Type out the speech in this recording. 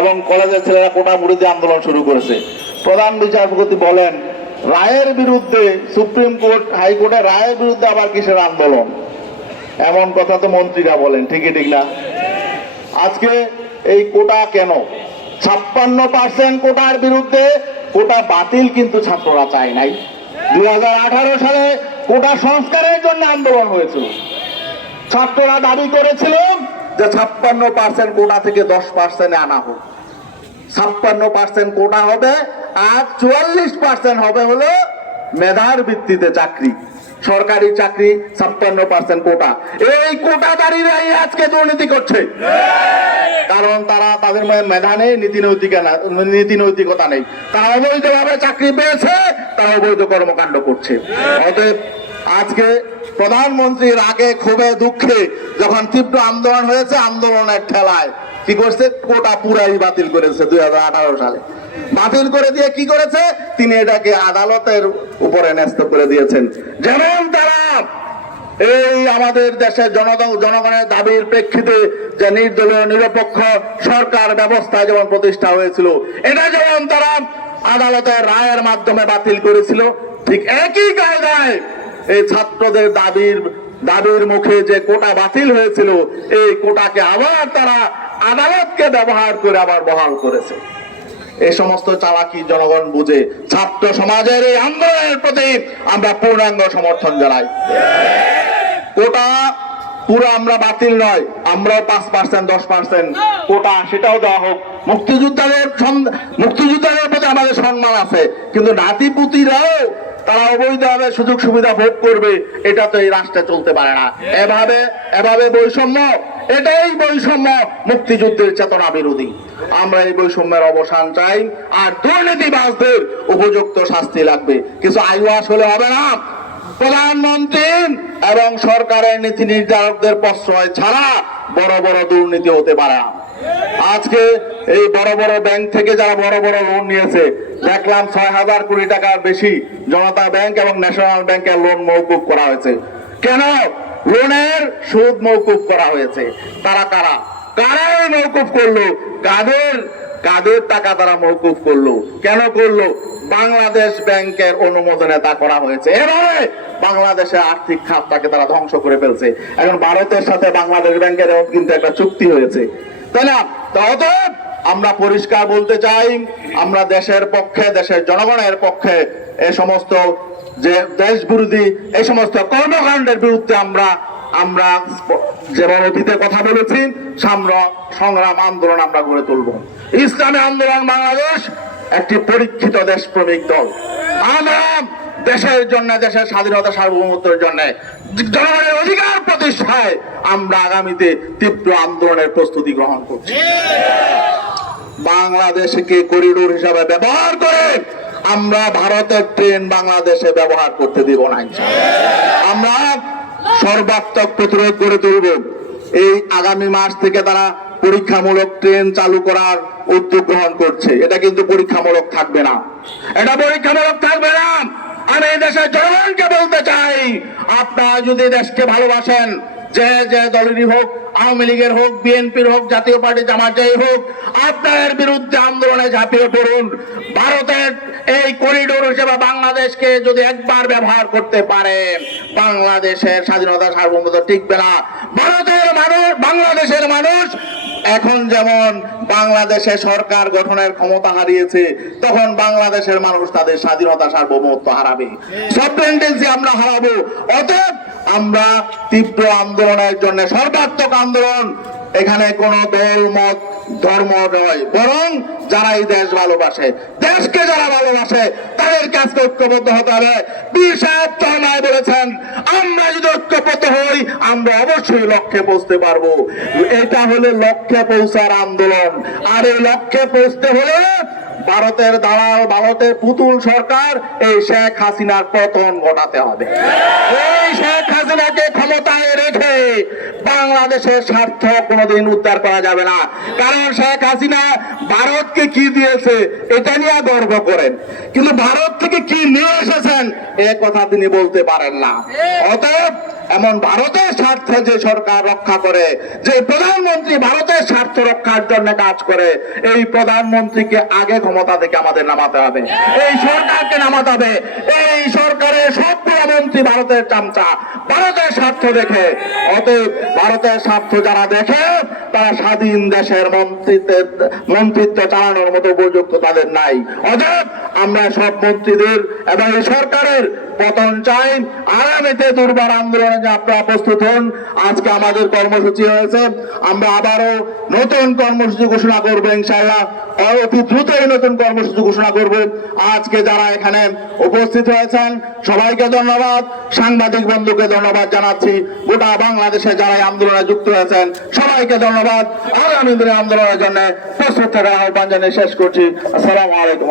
এবং কলেজের ছেলেরা কোটা মুড়িতে আন্দোলন শুরু করেছে। প্রধান বিচারপতি বলেন, রায়ের বিরুদ্ধে সুপ্রিম কোর্ট হাইকোর্টের রায়ের বিরুদ্ধে আবার কিসের আন্দোলন? এমন কথা তো মন্ত্রীরা বলেন, ঠিকই ঠিক না? আজকে এই কোটা কেন? ছাপ্পান্ন পার্সেন্ট কোটার বিরুদ্ধে কোটা বাতিল কিন্তু ছাত্ররা চায় নাই। দু হাজার আঠারো সালে কোটা সংস্কারের জন্য আন্দোলন হয়েছিল। ছাত্ররা দাবি করেছিল যে ছাপ্পান্ন পার্সেন্ট কোটা থেকে দশ পার্সেন্টে আনা হোক। ছাপ্পান্ন পার্সেন্ট কোটা হবে আর চুয়াল্লিশ পার্সেন্ট হবে হলো মেধার ভিত্তিতে চাকরি, সরকারি চাকরি, ছাপ্পান্ন পার্সেন্ট কোটা। এই কোটাদারিরাই আজকে দুর্নীতি করছে। কারণ তারা তাদের মেধা নেই নীতি নৈতিকা নীতি নৈতিকতা নেই। তারা অবৈধভাবে চাকরি পেয়েছে, তারা অবৈধ কর্মকাণ্ড করছে। অতএব আজকে প্রধানমন্ত্রীর আগে ক্ষোভে, দুঃখে যখন তীব্র আন্দোলন হয়েছে, আন্দোলনের ঠেলায় কি করছে? কোটা পুরাই বাতিল করেছে দুই সালে। বাতিল করে দিয়ে কি করেছে? তিনি এটাকে আদালতের উপরে ন্যস্ত করে দিয়েছেন। যেমন তারা এই আমাদের দেশের জনতা, জনগণের দাবির প্রেক্ষিতে যে নির্দলীয়, নিরপেক্ষ সরকার ব্যবস্থা যেমন প্রতিষ্ঠা হয়েছিল, এটা যেমন তারা আদালতের রায়ের মাধ্যমে বাতিল করেছিল, ঠিক একই কায়দায় এই ছাত্রদের দাবির দাবির মুখে যে কোটা বাতিল হয়েছিল, এই কোটাকে আবার তারা আদালতকে ব্যবহার করে আবার বহাল করেছে। এই সমস্ত চালাকি জনগণ বুঝে ছাত্র সমাজের এই আন্দোলনের প্রতি আমরা পূর্ণাঙ্গ সমর্থন জানাই। কোটা পুরো আমরা বাতিল নয়, আমরাও পাঁচ পার্সেন্ট দশ পার্সেন্ট কোটা সেটাও দেওয়া হোক। মুক্তিযোদ্ধাদের মুক্তিযোদ্ধাদের প্রতি আমাদের সম্মান আছে, কিন্তু নাতিপুতিরাও তারা অবৈধভাবে সুযোগ সুবিধা ভোগ করবে, এটা তো এই রাষ্ট্রে চলতে পারে না। এভাবে এভাবে বৈষম্য, এটাই বৈষম্য মুক্তিযুদ্ধের চেতনা বিরোধী। আমরা এই বৈষম্যের অবসান চাই, আর দুর্নীতিবাজদের উপযুক্ত শাস্তি লাগবে। কিছু আইওয়াস হলে হবে না। প্রধানমন্ত্রী এবং সরকারের নীতি নির্ধারকদের প্রশ্রয় ছাড়া বড় বড় দুর্নীতি হতে পারে না। আজকে এই বড় বড় ব্যাংক থেকে যারা বড় বড় লোন নিয়েছে, দেখলাম ছয় হাজার কোটি টাকার বেশি জনতা ব্যাংক এবং ন্যাশনাল ব্যাংকের লোন মৌকুব করা হয়েছে। কেন? লোনের সুদ মৌকুব করা হয়েছে। তারা কারা? কারাই মৌকুব করল? কাদের? কাদের টাকা তারা মৌকুব করল? কেন করল? বাংলাদেশ ব্যাংকের অনুমোদনে তা করা হয়েছে। এভাবে বাংলাদেশের আর্থিক খাতটাকে তারা ধ্বংস করে ফেলছে। এখন ভারতের সাথে বাংলাদেশ ব্যাংকের কিন্তু একটা চুক্তি হয়েছে। তাই না অতএব আমরা পরিষ্কার বলতে চাই, আমরা দেশের পক্ষে, দেশের জনগণের পক্ষে এ সমস্ত যে দেশ বিরোধী এই সমস্ত কর্মকাণ্ডের বিরুদ্ধে আমরা আমরা যেমন অতীতে কথা বলেছি, সাম্র- সংগ্রাম আন্দোলন আমরা গড়ে তুলব। ইসলামী আন্দোলন বাংলাদেশ একটি পরীক্ষিত দেশপ্রেমিক দল। আমরা দেশের জন্য, দেশের স্বাধীনতা সার্বভৌমত্বের জন্য, জনগণের অধিকার প্রতিষ্ঠায় আমরা আগামীতে তীব্র আন্দোলনের প্রস্তুতি গ্রহণ করছি। বাংলাদেশকে করিডোর হিসাবে ব্যবহার করে আমরা ভারতের ট্রেন বাংলাদেশে ব্যবহার করতে দিব না আমরা সর্বাত্মক প্রতিরোধ করে তুলব। এই আগামী মাস থেকে তারা পরীক্ষামূলক ট্রেন চালু করার উদ্যোগ গ্রহণ করছে। এটা কিন্তু পরীক্ষামূলক থাকবে না। এটা পরীক্ষামূলক থাকবে না। আমি এই দেশের জনগণকে বলতে চাই আপনারা যদি দেশকে ভালোবাসেন, যে যে দলেরই হোক, আওয়ামী লীগের হোক, বিএনপির হোক, জাতীয় পার্টি জামাত যাই হোক আপনার বিরুদ্ধে আন্দোলনে ঝাঁপিয়ে পড়ুন। ভারতের এই করিডোর হিসেবে বাংলাদেশকে যদি একবার ব্যবহার করতে পারে বাংলাদেশের স্বাধীনতা সার্বভৌমত্ব টিকবে না। ভারতের মানুষ, বাংলাদেশের মানুষ এখন যেমন বাংলাদেশে সরকার গঠনের ক্ষমতা হারিয়েছে, তখন বাংলাদেশের মানুষ তাদের স্বাধীনতা সার্বভৌমত্ব হারাবে। সব টেন্ডেন্সি আমরা হারাবো, অতএব আমরা তীব্র আন্দোলনের জন্য সর্বাত্মক আন্দোলন, এখানে কোনো দল, মত ধর্ম নয়, বরং যারা এই দেশ ভালোবাসে, দেশকে যারা ভালোবাসে, তাদের কাছে ঐক্যবদ্ধ হতে হবে। বীর সাহেব বলেছেন, আমরা যদি ঐক্যবদ্ধ হই, আমরা অবশ্যই লক্ষ্যে পৌঁছতে পারব। এটা হলো লক্ষ্যে পৌঁছার আন্দোলন। আর এই লক্ষ্যে পৌঁছতে হলে ভারতের দালাল, ভারতের পুতুল সরকার, এই শেখ হাসিনার পতন ঘটাতে হবে। এই শেখ হাসিনাকে ক্ষমতায় রেখে বাংলাদেশের স্বার্থ কোনোদিন উদ্ধার করা যাবে না। কারণ শেখ হাসিনা ভারতকে কি দিয়েছে, এটা নিয়ে গর্ব করেন। কিন্তু ভারত থেকে কি নিয়ে এসেছেন, এ কথা তিনি বলতে পারেন না। অতএব এমন ভারতের স্বার্থে যে সরকার রক্ষা করে, যে প্রধানমন্ত্রী ভারতের স্বার্থ রক্ষার জন্য কাজ করে, এই প্রধানমন্ত্রীকে আগে ক্ষমতা থেকে আমাদের নামাতে হবে। এই সরকারকে নামাতে হবে। এই সরকারের সব মন্ত্রী ভারতের চামচা ভারতের স্বার্থ দেখে। অতএব ভারতের স্বার্থ যারা দেখে, তারা স্বাধীন দেশের মন্ত্রিত্বের মন্ত্রিত্ব চালানোর মতো উপযুক্ত তাদের নাই। অতএব আমরা সব মন্ত্রীদের এবং এই সরকারের পতন চাই। আগামীতে দুর্বার আন্দোলনে আপনারা প্রস্তুত হন, আজকে আমাদের কর্মসূচি হয়েছে আমরা আবারও নতুন কর্মসূচি ঘোষণা করব ইনশাল্লাহ অতি দ্রুতই নতুন কর্মসূচি ঘোষণা করব। আজকে যারা এখানে উপস্থিত হয়েছেন, সবাইকে ধন্যবাদ। সাংবাদিক বন্ধুকে ধন্যবাদ জানাচ্ছি। গোটা বাংলাদেশে যারা আন্দোলনে যুক্ত হয়েছেন, সবাইকে ধন্যবাদ। আগামী দিনের আন্দোলনের জন্য প্রস্তুত থাকার আহ্বান জানিয়ে শেষ করছি। আসসালামু আলাইকুম।